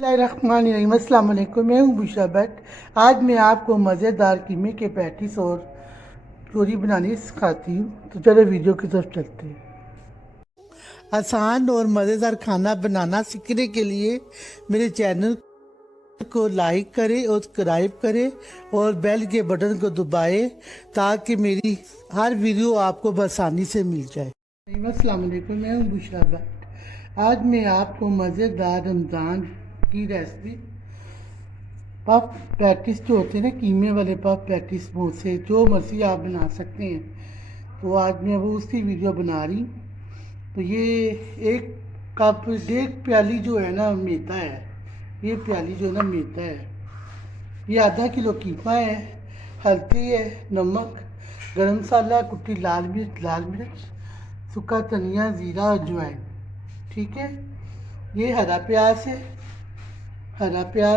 बिस्मिल्लाहिर्रहमानिर्रहीम। अस्सलाम वालेकुम। मैं हूँ बुशरा भट्ट। आज मैं आपको मज़ेदार कीमे के पैटीज और चोरी बनानी सिखाती हूँ। तो चलो वीडियो की तरफ चलते हैं। आसान और मज़ेदार खाना बनाना सीखने के लिए मेरे चैनल को लाइक करें और सब्सक्राइब करें और बेल के बटन को दबाएं ताकि मेरी हर वीडियो आपको आसानी से मिल जाए। अस्सलाम वालेकुम। मैं हूँ बुशरा भट्ट। आज मैं आपको मज़ेदार रमज़ान की रेसिपी पफ पैटिस जो होते हैं ना, कीमे वाले पफ पैटिस, वो से जो मर्ज़ी आप बना सकते हैं। तो आज मैं वो उसकी वीडियो बना रही हूँ। तो ये एक कप 1.5 प्याली जो है ना मैदा है, ये प्याली जो है ना मैदा है। ये आधा किलो कीमा है, हल्दी है, नमक, गरम मसाला, कुटी लाल मिर्च, सूखा धनिया, ज़ीरा और अजवाइन। ठीक है। ये हरा प्याज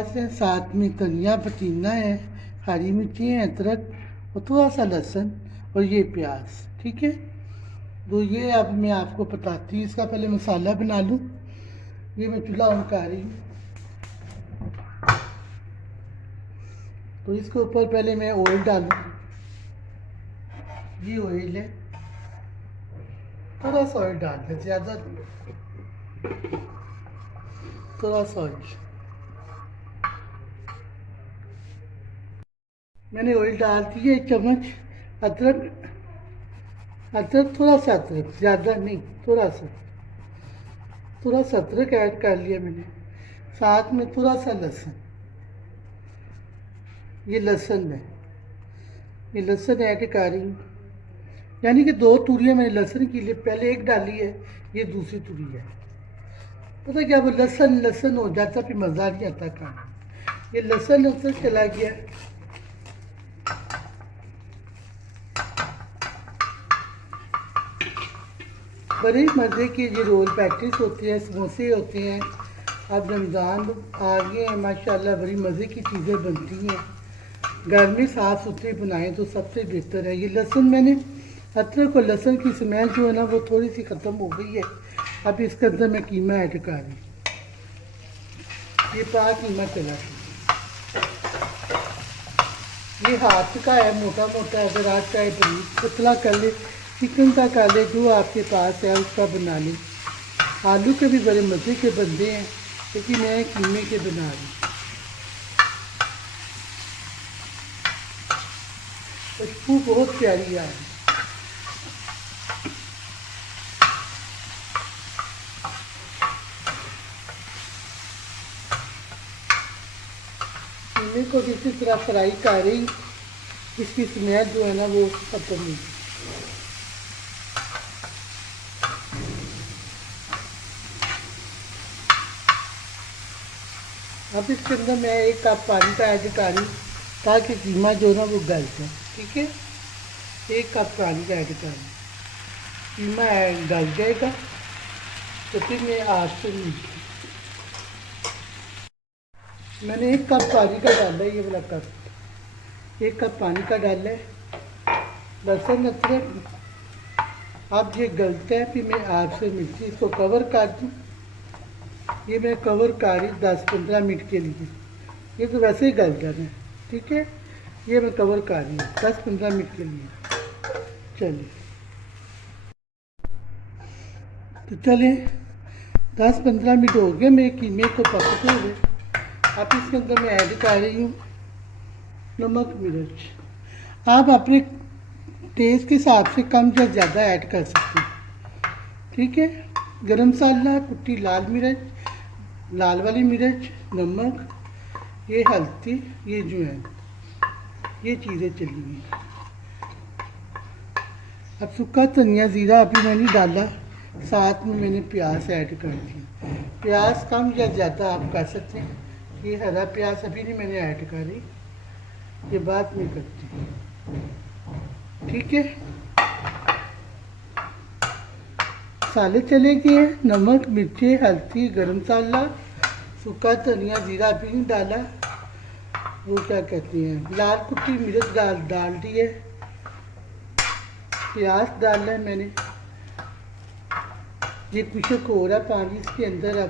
है, साथ में धनिया पुदीना है, हरी मिर्ची है, अदरक और थोड़ा सा लहसुन और ये प्याज। ठीक है। तो ये अब मैं आपको बताती हूँ। इसका पहले मसाला बना लूँ। ये मैं चूल्हा ऑन कर रही हूँ। तो इसके ऊपर पहले मैं ऑयल डालूँ। ये ऑयल है, थोड़ा सा ऑयल डाल दें, ज़्यादा थोड़ा सा ऑयल। मैंने ऑयल डाल दिया। 1 चम्मच अदरक थोड़ा सा, अदरक ज़्यादा नहीं, थोड़ा सा अदरक ऐड कर लिया मैंने। साथ में थोड़ा सा लहसुन, ये लहसुन है, ये लहसुन ऐड कर रही हूँ। यानी कि 2 तुरियाँ मैंने लहसुन की लिए, पहले एक डाली है, ये दूसरी तुरी है। पता क्या, वो लहसुन हो जाता फिर मज़ा नहीं आता खाना। ये लहसुन चला गया। बड़े मज़े के ये रोल पैटिस होते हैं, समोसे होते हैं। अब रमज़ान आ गए हैं, माशाल्लाह बड़ी मज़े की चीज़ें बनती हैं। घर में साफ़ सुथरी बनाएं तो सबसे बेहतर है। ये लहसुन मैंने, अदरक और लहसुन की स्मेल जो है ना वो थोड़ी सी ख़त्म हो गई है। अब इसके अंदर मैं कीमा ऐड कर रही हूँ। ये कीमा चला गया। ये हाथ का है, मोटा मोटा। अगर आप चाहे पतला कर ले, चिकन का कर ले, जो आपके पास है उसका बना ले। आलू के भी बड़े मज़े के बनते हैं, लेकिन मैं कीमे के बना रही हूँ। खुशबू बहुत प्यारी आ रही। कीमे को इसी तरह फ्राई कर रही, इसकी स्मेल जो है ना वो खत्म नहीं। अब इसके अंदर मैं 1 कप पानी का ऐड कर रही ताकि कीमा जो है ना वो गल जाए। ठीक है। 1 कप पानी का ऐड कर रही, कीमा गल जाएगा तो फिर मैं आँच से नीचे, मैंने 1 कप पानी का डाला है, ये वाला कप, 1 कप पानी का डाला है। लहसुन अदरक अब ये गलता है, फिर मैं आँच से मिर्ची इसको कवर कर दूँ। ये मैं कवर कर रही 10-15 मिनट के लिए। ये तो वैसे ही गल जाना है। ठीक है। ये मैं कवर कर रही हूँ 10-15 मिनट के लिए। चलिए, तो चलिए 10-15 मिनट हो गए मेरे कीमे को पकते हुए। अब इसके अंदर मैं ऐड कर रही हूँ नमक मिर्च। आप अपने टेस्ट के हिसाब से कम या ज़्यादा ऐड कर सकते हैं। ठीक है। गरम मसाला, कुटी लाल मिर्च, लाल वाली मिर्च, नमक, ये हल्दी, ये जो है ये चीज़ें चली गई। अब सूखा धनिया, ज़ीरा अभी मैंने डाला, साथ में मैंने प्याज ऐड कर दिया। प्याज कम या ज़्यादा आप कर सकते हैं। ये हरा प्याज अभी नहीं मैंने ऐड करी, ये बाद में करती हूँ। ठीक है। मसाले चले गए, नमक, मिर्ची, हल्दी, गरम मसाला, सूखा धनिया, ज़ीरा अभी नहीं डाला, वो क्या कहते हैं लाल कुटी मिर्च डाल दी है। प्याज डाला है मैंने। ये कुछ हो रहा पानी इसके अंदर। अब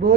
2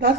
10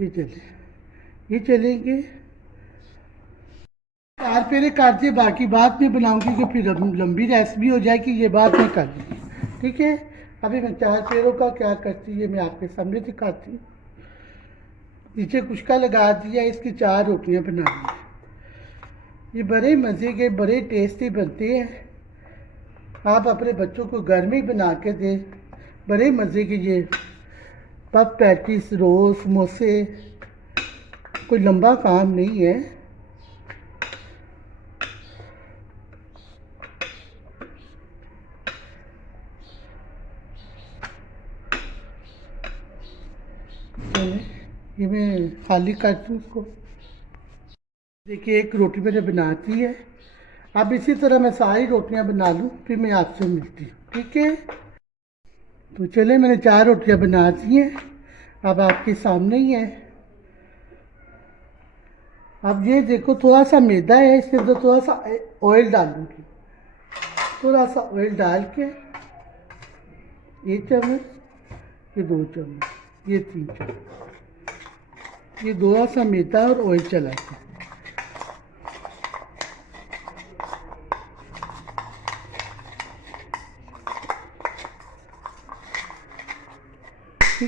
ये चलेंगे। 4 पेरे काट दिए, बाकी बाद में बनाऊंगी कि फिर लंबी रेसिपी हो जाएगी, ये बात में कर लूँगी। ठीक है, अभी मैं 4 पेरों का क्या करती है मैं आपके सामने दिखाती हूँ। नीचे कुश्का लगा दिया, इसकी 4 रोटियाँ बना ली। ये बड़े मज़े के बड़े टेस्टी बनते हैं, आप अपने बच्चों को घर में ही बना के दें। बड़े मज़े के ये पफ पैटीज, रोल, समोसे, कोई लंबा काम नहीं है। ये मैं खाली करती हूँ इसको। देखिए, एक रोटी मैंने बना दी है। अब इसी तरह मैं सारी रोटियां बना लूँ, फिर मैं आपसे मिलती हूँ। ठीक है, तो चले, मैंने 4 रोटियां बना दी हैं, अब आपके सामने ही है। अब ये देखो, थोड़ा सा मैदा है, इसके अंदर थोड़ा सा ऑयल डालूंगी। थोड़ा सा ऑयल डाल के 1 चम्मच, ये 2 चम्मच, ये 3 चम्मच, ये थोड़ा सा मैदा और ऑयल चला के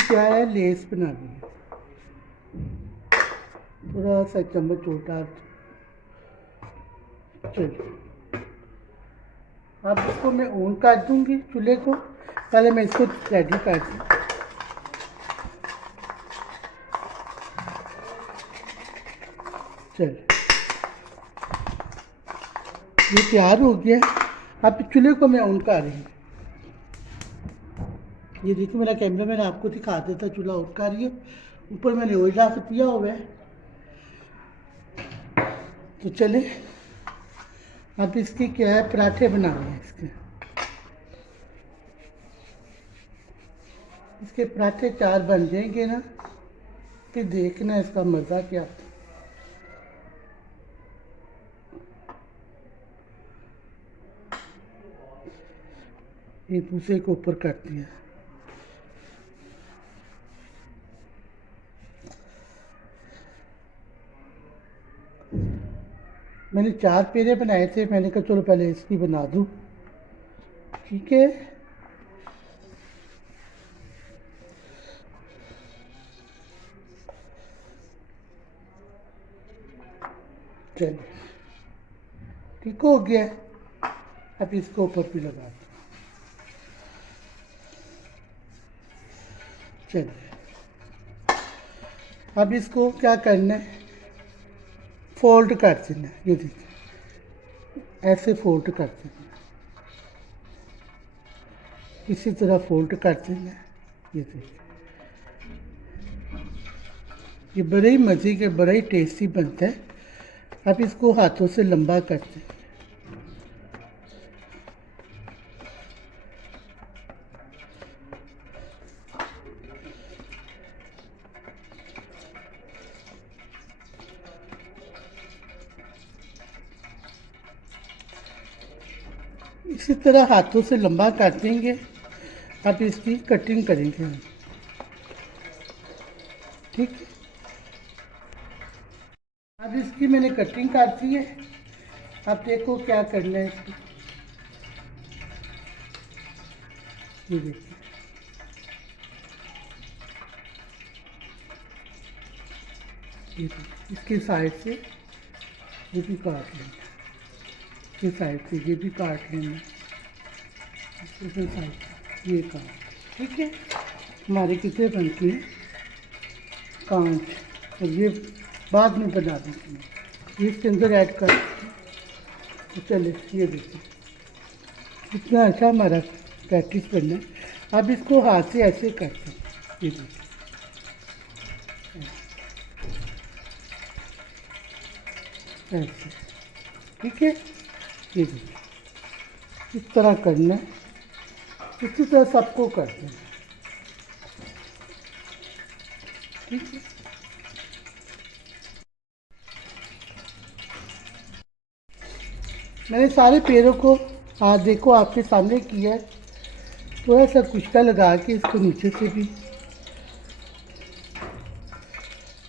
क्या है, लेस बना दी। थोड़ा सा चम्मच और डाल। चलिए, अब इसको मैं ऑन कर दूंगी चूल्हे को। पहले मैं इसको रेडी कर दूँ। चल, ये तैयार हो गया। अब चूल्हे को मैं ऑन कर रही हूँ। ये देखिए, मेरा कैमरा मैंने आपको दिखा देता, चूल्हा ऑन कर रही है। ऊपर मैंने ऑयल डाल दिया हुआ है। तो चले, अब इसके क्या है, पराठे बनाने हैं इसके पराठे 4 बन जाएंगे ना, फिर देखना इसका मज़ा क्या आता है। ये दूसरे को ऊपर कर दिया। मैंने 4 पेरे बनाए थे, मैंने कहा चलो पहले इसकी बना दूँ। ठीक है, चलिए, ठीक हो गया। अब इसको ऊपर भी लगा दूँ। चलिए, अब इसको क्या करना है, फोल्ड कर देना। ये देखिए, ऐसे फोल्ड कर देना, इसी तरह फोल्ड कर देना। ये देखिए, ये बड़े ही मज़े के, बड़ा ही टेस्टी बनता है। अब इसको हाथों से लंबा करते हैं। इसी तरह हाथों से लंबा कर देंगे। अब इसकी कटिंग करेंगे हम। ठीक है, अब इसकी मैंने कटिंग कर दी है। अब देखो क्या करना है इसको। ये देखिए, ये इसकी साइड से ये भी काट लेना, इसकी साइड से ये भी काट लेना, इसकी साइड से ये काट। ठीक है, हमारे कितने बनते हैं 5, और ये बाद में बना देंगे, इसके अंदर ऐड कर। तो चले, ये देखिए कितना अच्छा हमारा प्रैक्टिस करना है। अब इसको हाथ से ऐसे करते हैं। ये देखिए, ऐसे। ठीक है, ये देखिए, इस तरह करना है, इसी तरह सबको करते हैं। ठीक है, मैंने सारे पेड़ों को आज देखो आपके सामने किया है। थोड़ा सा कुश्का लगा के इसको नीचे से भी